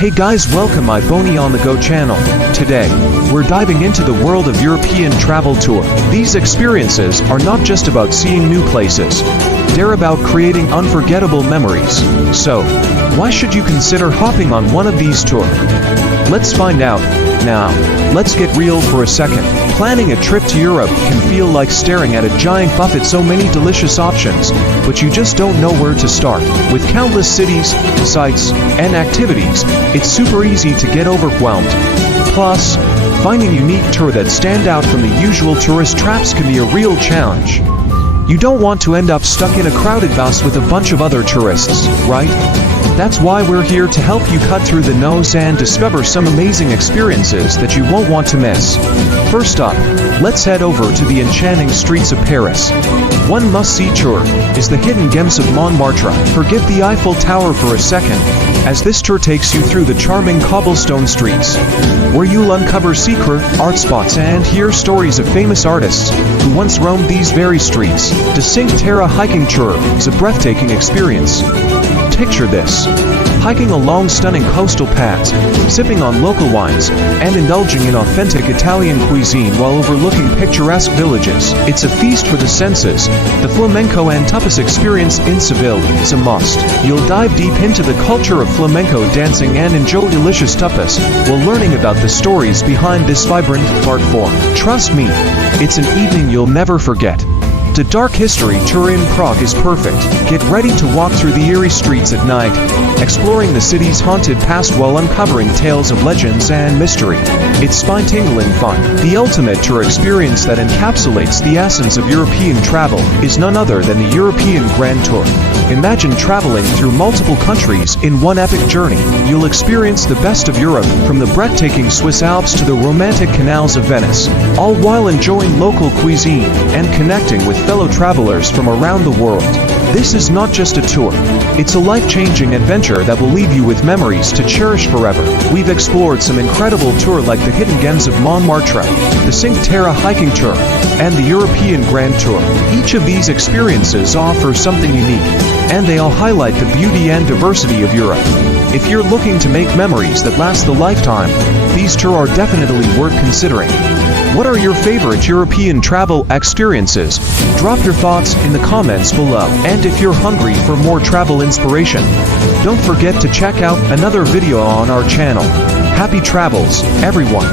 Hey guys, welcome my Bony on the Go channel. Today, we're diving into the world of European travel tour. These experiences are not just about seeing new places. They're about creating unforgettable memories. So, why should you consider hopping on one of these tours? Let's find out. Now, let's get real for a second. Planning a trip to Europe can feel like staring at a giant buffet, so many delicious options, but you just don't know where to start. With countless cities, sites, and activities, it's super easy to get overwhelmed. Plus, finding unique tours that stand out from the usual tourist traps can be a real challenge. You don't want to end up stuck in a crowded bus with a bunch of other tourists, right? That's why we're here to help you cut through the noise and discover some amazing experiences that you won't want to miss. First up, let's head over to the enchanting streets of Paris. One must-see tour is the hidden gems of Montmartre. Forget the Eiffel Tower for a second, as this tour takes you through the charming cobblestone streets, where you'll uncover secret art spots and hear stories of famous artists who once roamed these very streets. The Cinque Terre hiking tour is a breathtaking experience. Picture this: hiking along stunning coastal paths, sipping on local wines, and indulging in authentic Italian cuisine while overlooking picturesque villages. It's a feast for the senses. The flamenco and tapas experience in Seville is a must. You'll dive deep into the culture of flamenco dancing and enjoy delicious tapas while learning about the stories behind this vibrant art form. Trust me, it's an evening you'll never forget. The dark history tour in Prague is perfect. Get ready to walk through the eerie streets at night, exploring the city's haunted past while uncovering tales of legends and mystery. It's spine-tingling fun. The ultimate tour experience that encapsulates the essence of European travel is none other than the European Grand Tour. Imagine traveling through multiple countries in one epic journey. You'll experience the best of Europe, from the breathtaking Swiss Alps to the romantic canals of Venice, all while enjoying local cuisine and connecting with fellow travelers from around the world. This is not just a tour, it's a life-changing adventure that will leave you with memories to cherish forever. We've explored some incredible tours like the hidden gems of Montmartre, the Cinque Terre hiking tour, and the European Grand Tour. Each of these experiences offers something unique, and they all highlight the beauty and diversity of Europe. If you're looking to make memories that last a lifetime, these tours are definitely worth considering. What are your favorite European travel experiences? Drop your thoughts in the comments below. And if you're hungry for more travel inspiration, don't forget to check out another video on our channel. Happy travels, everyone!